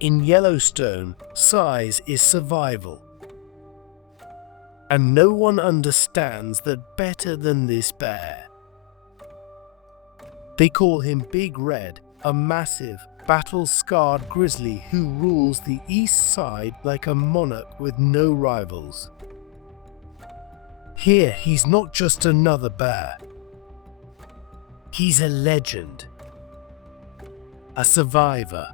In Yellowstone, size is survival. And no one understands that better than this bear. They call him Big Red, a massive, battle-scarred grizzly who rules the east side like a monarch with no rivals. Here, he's not just another bear. He's a legend, a survivor,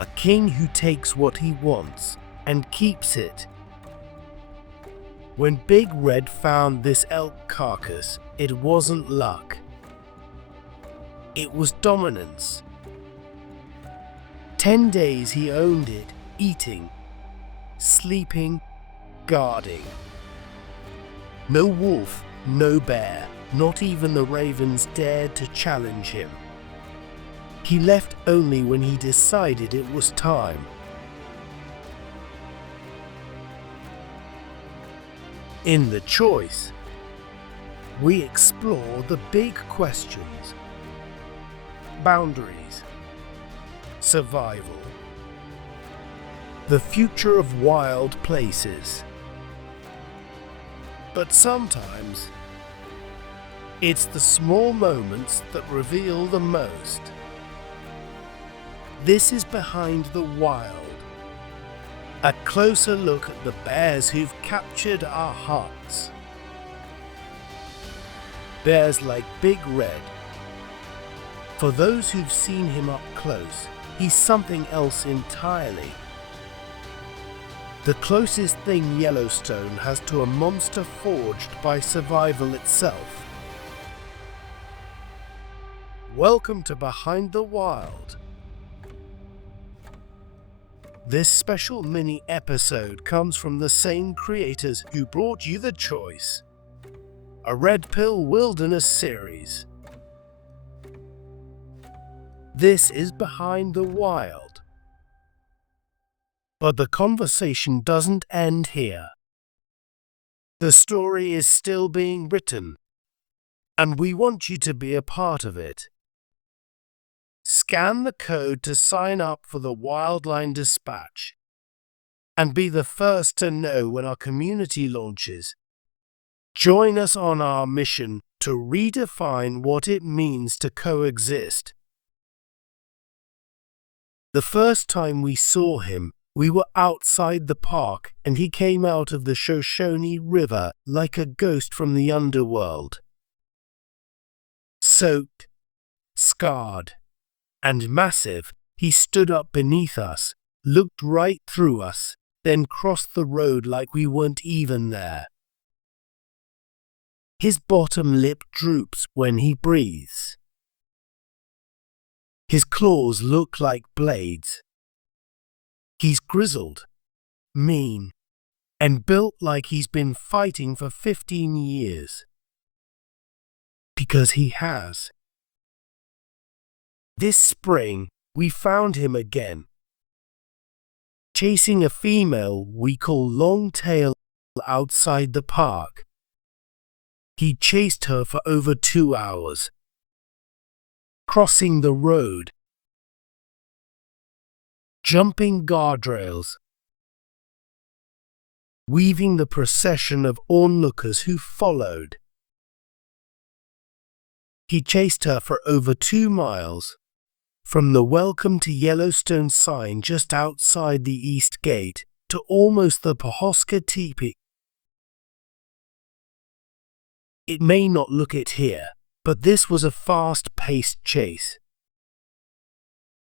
a king who takes what he wants and keeps it. When Big Red found this elk carcass, it wasn't luck. It was dominance. 10 days he owned it, eating, sleeping, guarding. No wolf, no bear, not even the ravens dared to challenge him. He left only when he decided it was time. In The Choice, we explore the big questions: boundaries, survival, the future of wild places. But sometimes, it's the small moments that reveal the most. This is Behind the Wild, a closer look at the bears who've captured our hearts. Bears like Big Red. For those who've seen him up close, he's something else entirely. The closest thing Yellowstone has to a monster forged by survival itself. Welcome to Behind the Wild. This special mini-episode comes from the same creators who brought you The Choice, a Red Pill Wilderness series. This is Behind the Wild. But the conversation doesn't end here. The story is still being written, and we want you to be a part of it. Scan the code to sign up for the Wildline Dispatch and be the first to know when our community launches. Join us on our mission to redefine what it means to coexist. The first time we saw him, we were outside the park and he came out of the Shoshone River like a ghost from the underworld. Soaked, scarred, and massive, he stood up beneath us, looked right through us, then crossed the road like we weren't even there. His bottom lip droops when he breathes. His claws look like blades. He's grizzled, mean, and built like he's been fighting for 15 years. Because he has. This spring, we found him again, chasing a female we call Longtail outside the park. He chased her for over 2 hours, crossing the road, jumping guardrails, weaving the procession of onlookers who followed. He chased her for over 2 miles, from the Welcome to Yellowstone sign just outside the east gate to almost the Pawhuska teepee. It may not look it here, but this was a fast-paced chase.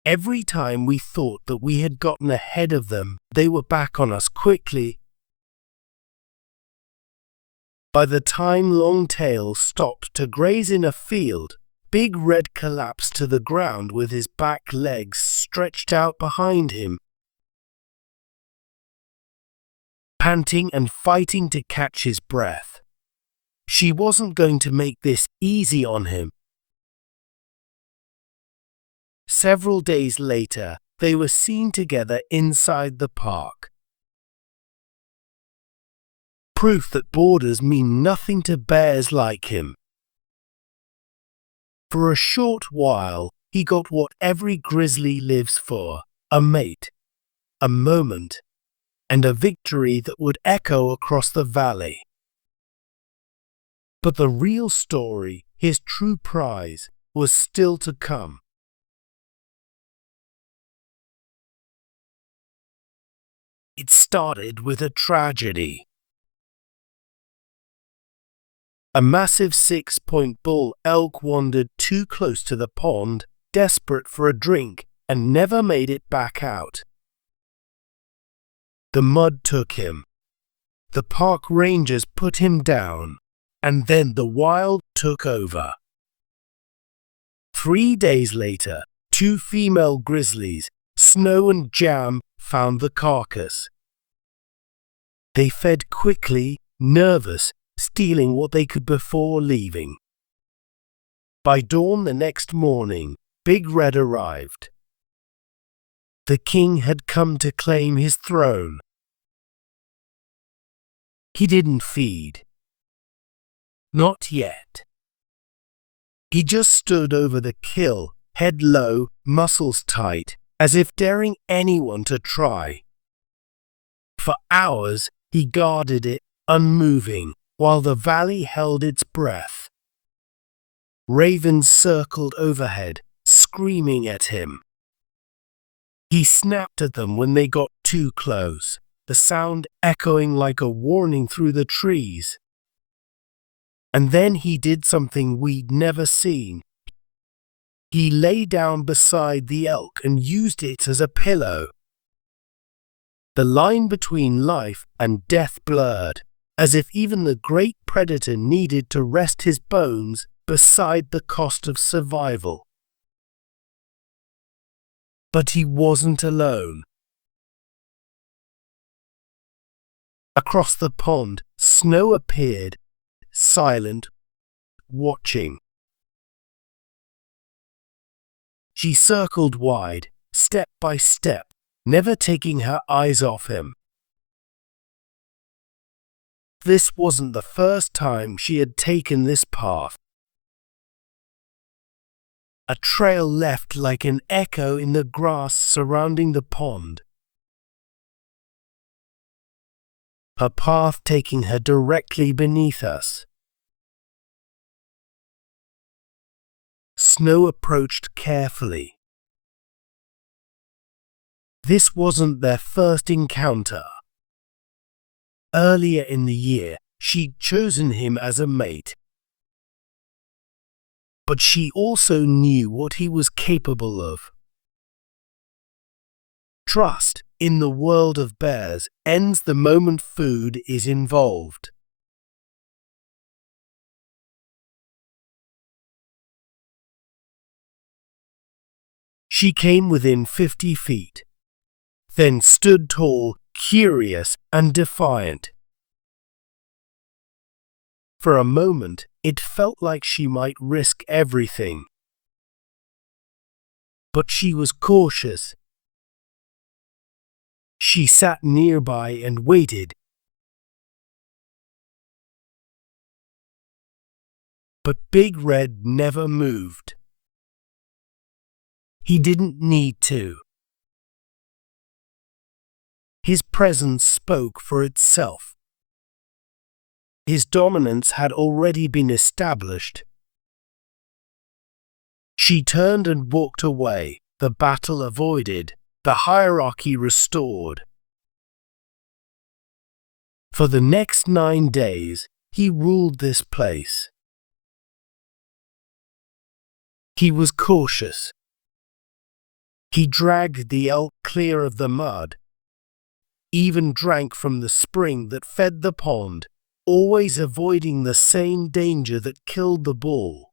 Every time we thought that we had gotten ahead of them, they were back on us quickly. By the time Longtail stopped to graze in a field, Big Red collapsed to the ground with his back legs stretched out behind him, panting and fighting to catch his breath. She wasn't going to make this easy on him. Several days later, they were seen together inside the park. Proof that borders mean nothing to bears like him. For a short while, he got what every grizzly lives for: a mate, a moment, and a victory that would echo across the valley. But the real story, his true prize, was still to come. It started with a tragedy. A massive 6-point bull elk wandered too close to the pond, desperate for a drink, and never made it back out. The mud took him. The park rangers put him down, and then the wild took over. 3 days later, 2 female grizzlies, Snow and Jam, found the carcass. They fed quickly, nervous, stealing what they could before leaving. By dawn the next morning, Big Red arrived. The king had come to claim his throne. He didn't feed. Not yet. He just stood over the kill, head low, muscles tight, as if daring anyone to try. For hours, he guarded it, unmoving, while the valley held its breath. Ravens circled overhead, screaming at him. He snapped at them when they got too close, the sound echoing like a warning through the trees. And then he did something we'd never seen. He lay down beside the elk and used it as a pillow. The line between life and death blurred, as if even the great predator needed to rest his bones beside the cost of survival. But he wasn't alone. Across the pond, Snow appeared, silent, watching. She circled wide, step by step, never taking her eyes off him. This wasn't the first time she had taken this path. A trail left like an echo in the grass surrounding the pond. Her path taking her directly beneath us. Snow approached carefully. This wasn't their first encounter. Earlier in the year, she'd chosen him as a mate. But she also knew what he was capable of. Trust, in the world of bears, ends the moment food is involved. She came within 50 feet, then stood tall, curious and defiant. For a moment, it felt like she might risk everything. But she was cautious. She sat nearby and waited. But Big Red never moved. He didn't need to. His presence spoke for itself. His dominance had already been established. She turned and walked away, the battle avoided, the hierarchy restored. For the next 9 days, he ruled this place. He was cautious. He dragged the elk clear of the mud, even drank from the spring that fed the pond, always avoiding the same danger that killed the bull.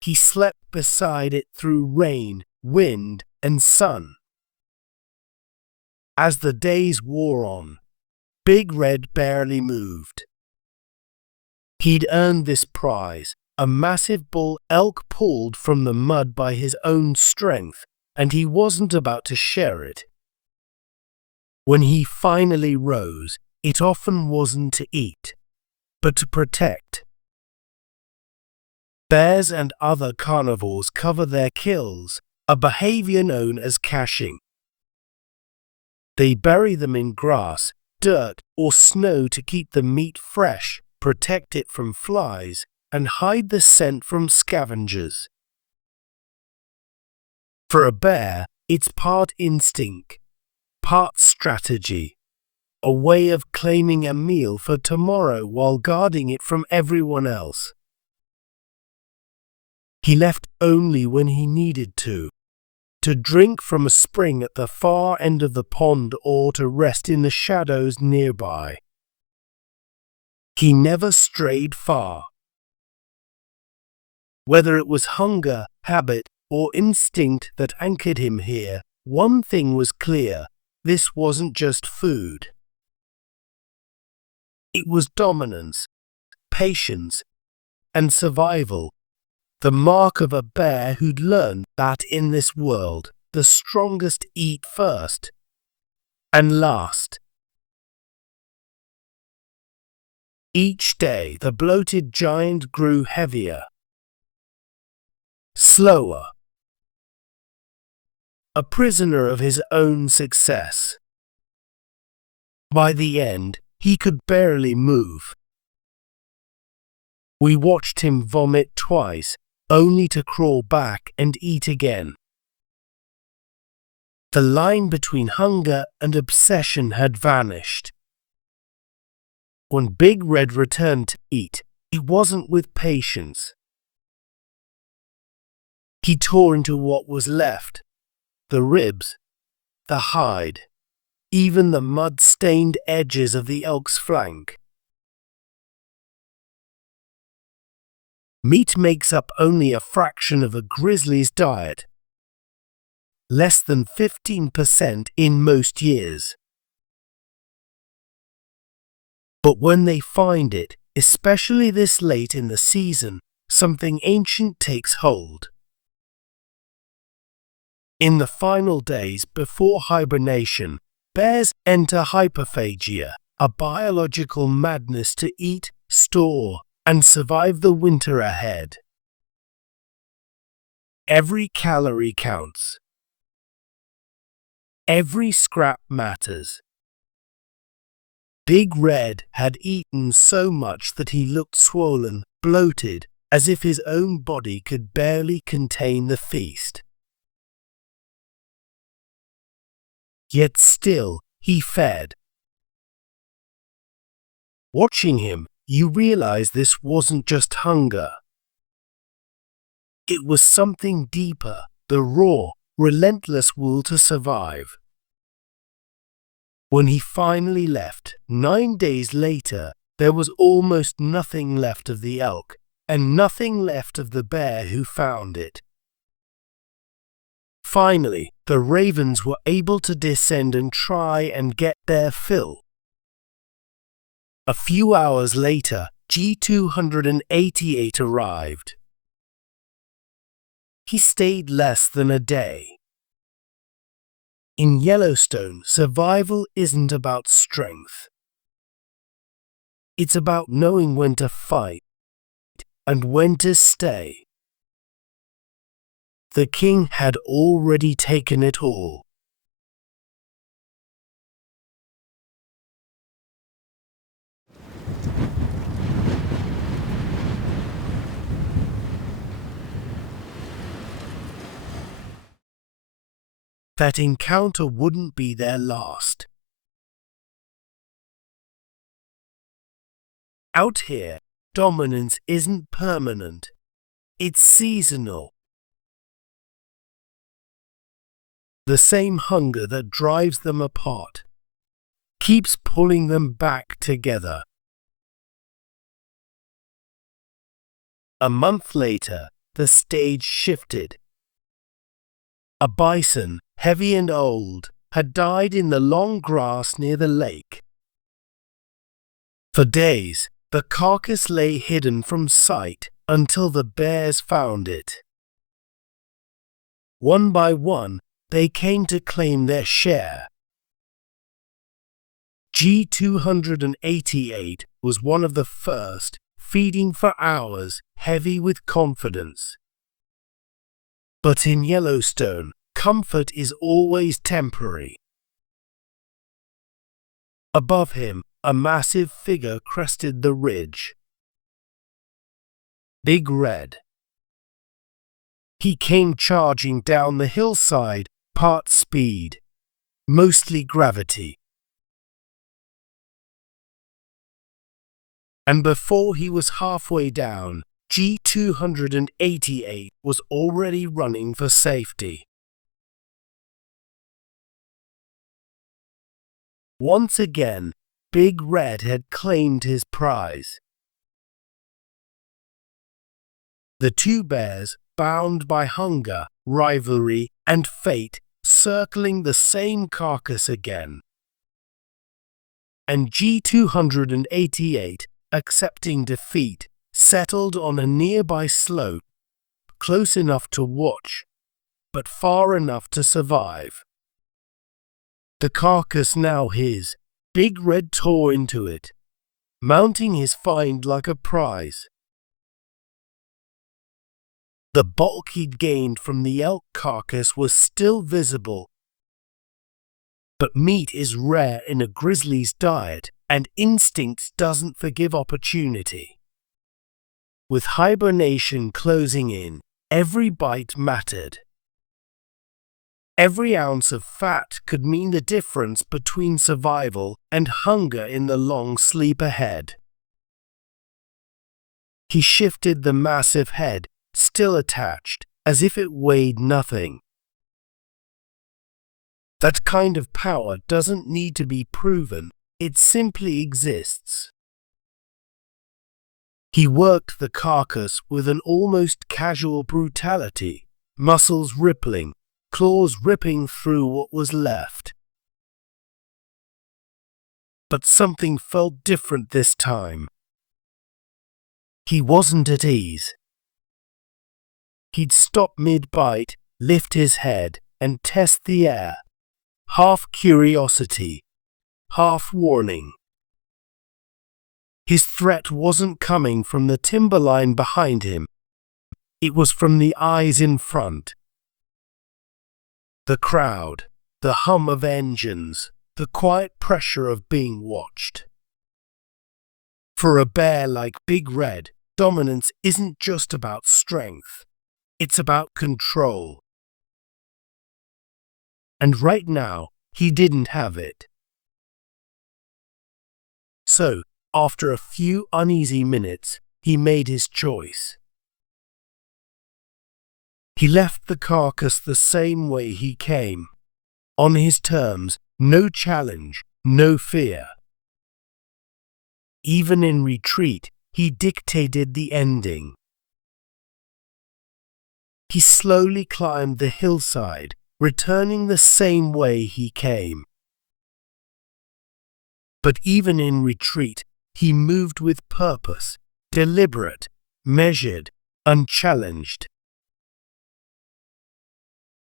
He slept beside it through rain, wind, and sun. As the days wore on, Big Red barely moved. He'd earned this prize, a massive bull elk pulled from the mud by his own strength, and he wasn't about to share it. When he finally rose, it often wasn't to eat, but to protect. Bears and other carnivores cover their kills, a behavior known as caching. They bury them in grass, dirt, or snow to keep the meat fresh, protect it from flies, and hide the scent from scavengers. For a bear, it's part instinct, part strategy, a way of claiming a meal for tomorrow while guarding it from everyone else. He left only when he needed to drink from a spring at the far end of the pond or to rest in the shadows nearby. He never strayed far. Whether it was hunger, habit, or instinct that anchored him here, one thing was clear: this wasn't just food. It was dominance, patience, and survival, the mark of a bear who'd learned that in this world, the strongest eat first and last. Each day the bloated giant grew heavier, slower, a prisoner of his own success. By the end, he could barely move. We watched him vomit twice, only to crawl back and eat again. The line between hunger and obsession had vanished. When Big Red returned to eat, it wasn't with patience. He tore into what was left: the ribs, the hide, even the mud-stained edges of the elk's flank. Meat makes up only a fraction of a grizzly's diet, less than 15% in most years. But when they find it, especially this late in the season, something ancient takes hold. In the final days before hibernation, bears enter hyperphagia, a biological madness to eat, store, and survive the winter ahead. Every calorie counts. Every scrap matters. Big Red had eaten so much that he looked swollen, bloated, as if his own body could barely contain the feast. Yet still, he fed. Watching him, you realize this wasn't just hunger. It was something deeper, the raw, relentless will to survive. When he finally left, 9 days later, there was almost nothing left of the elk, and nothing left of the bear who found it. Finally, the ravens were able to descend and try and get their fill. A few hours later, G288 arrived. He stayed less than a day. In Yellowstone, survival isn't about strength. It's about knowing when to fight and when to stay. The king had already taken it all. That encounter wouldn't be their last. Out here, dominance isn't permanent. It's seasonal. The same hunger that drives them apart keeps pulling them back together. A month later, the stage shifted. A bison, heavy and old, had died in the long grass near the lake. For days, the carcass lay hidden from sight until the bears found it. One by one, they came to claim their share. G288 was one of the first, feeding for hours, heavy with confidence. But in Yellowstone, comfort is always temporary. Above him, a massive figure crested the ridge. Big Red. He came charging down the hillside, part speed, mostly gravity. And before he was halfway down, G288 was already running for safety. Once again, Big Red had claimed his prize. The two bears, bound by hunger, rivalry, and fate, circling the same carcass again. And G288, accepting defeat, settled on a nearby slope, close enough to watch, but far enough to survive. The carcass now his, Big Red tore into it, mounting his find like a prize. The bulk he'd gained from the elk carcass was still visible, but meat is rare in a grizzly's diet, and instinct doesn't forgive opportunity. With hibernation closing in, every bite mattered. Every ounce of fat could mean the difference between survival and hunger in the long sleep ahead. He shifted the massive head, still attached, as if it weighed nothing. That kind of power doesn't need to be proven, it simply exists. He worked the carcass with an almost casual brutality, muscles rippling, claws ripping through what was left. But something felt different this time. He wasn't at ease. He'd stop mid-bite, lift his head, and test the air, half curiosity, half warning. His threat wasn't coming from the timberline behind him. It was from the eyes in front. The crowd, the hum of engines, the quiet pressure of being watched. For a bear like Big Red, dominance isn't just about strength. It's about control. And right now, he didn't have it. So, after a few uneasy minutes, he made his choice. He left the carcass the same way he came. On his terms, no challenge, no fear. Even in retreat, he dictated the ending. He slowly climbed the hillside, returning the same way he came. But even in retreat, he moved with purpose, deliberate, measured, unchallenged.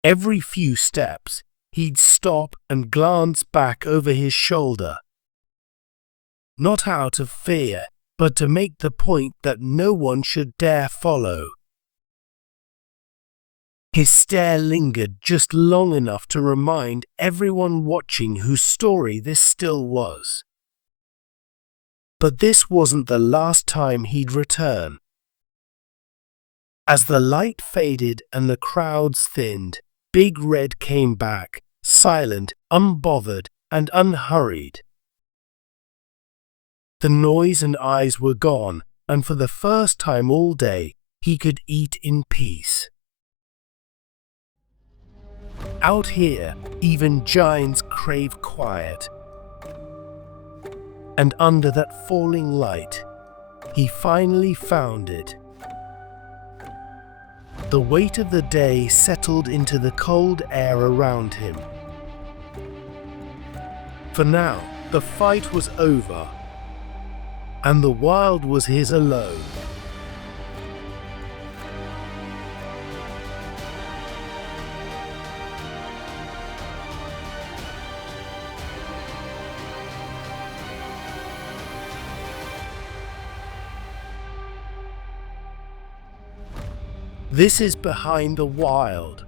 Every few steps, he'd stop and glance back over his shoulder. Not out of fear, but to make the point that no one should dare follow. His stare lingered just long enough to remind everyone watching whose story this still was. But this wasn't the last time he'd return. As the light faded and the crowds thinned, Big Red came back, silent, unbothered, and unhurried. The noise and eyes were gone, and for the first time all day, he could eat in peace. Out here, even giants crave quiet. And under that falling light, he finally found it. The weight of the day settled into the cold air around him. For now, the fight was over, and the wild was his alone. This is Behind the Wild.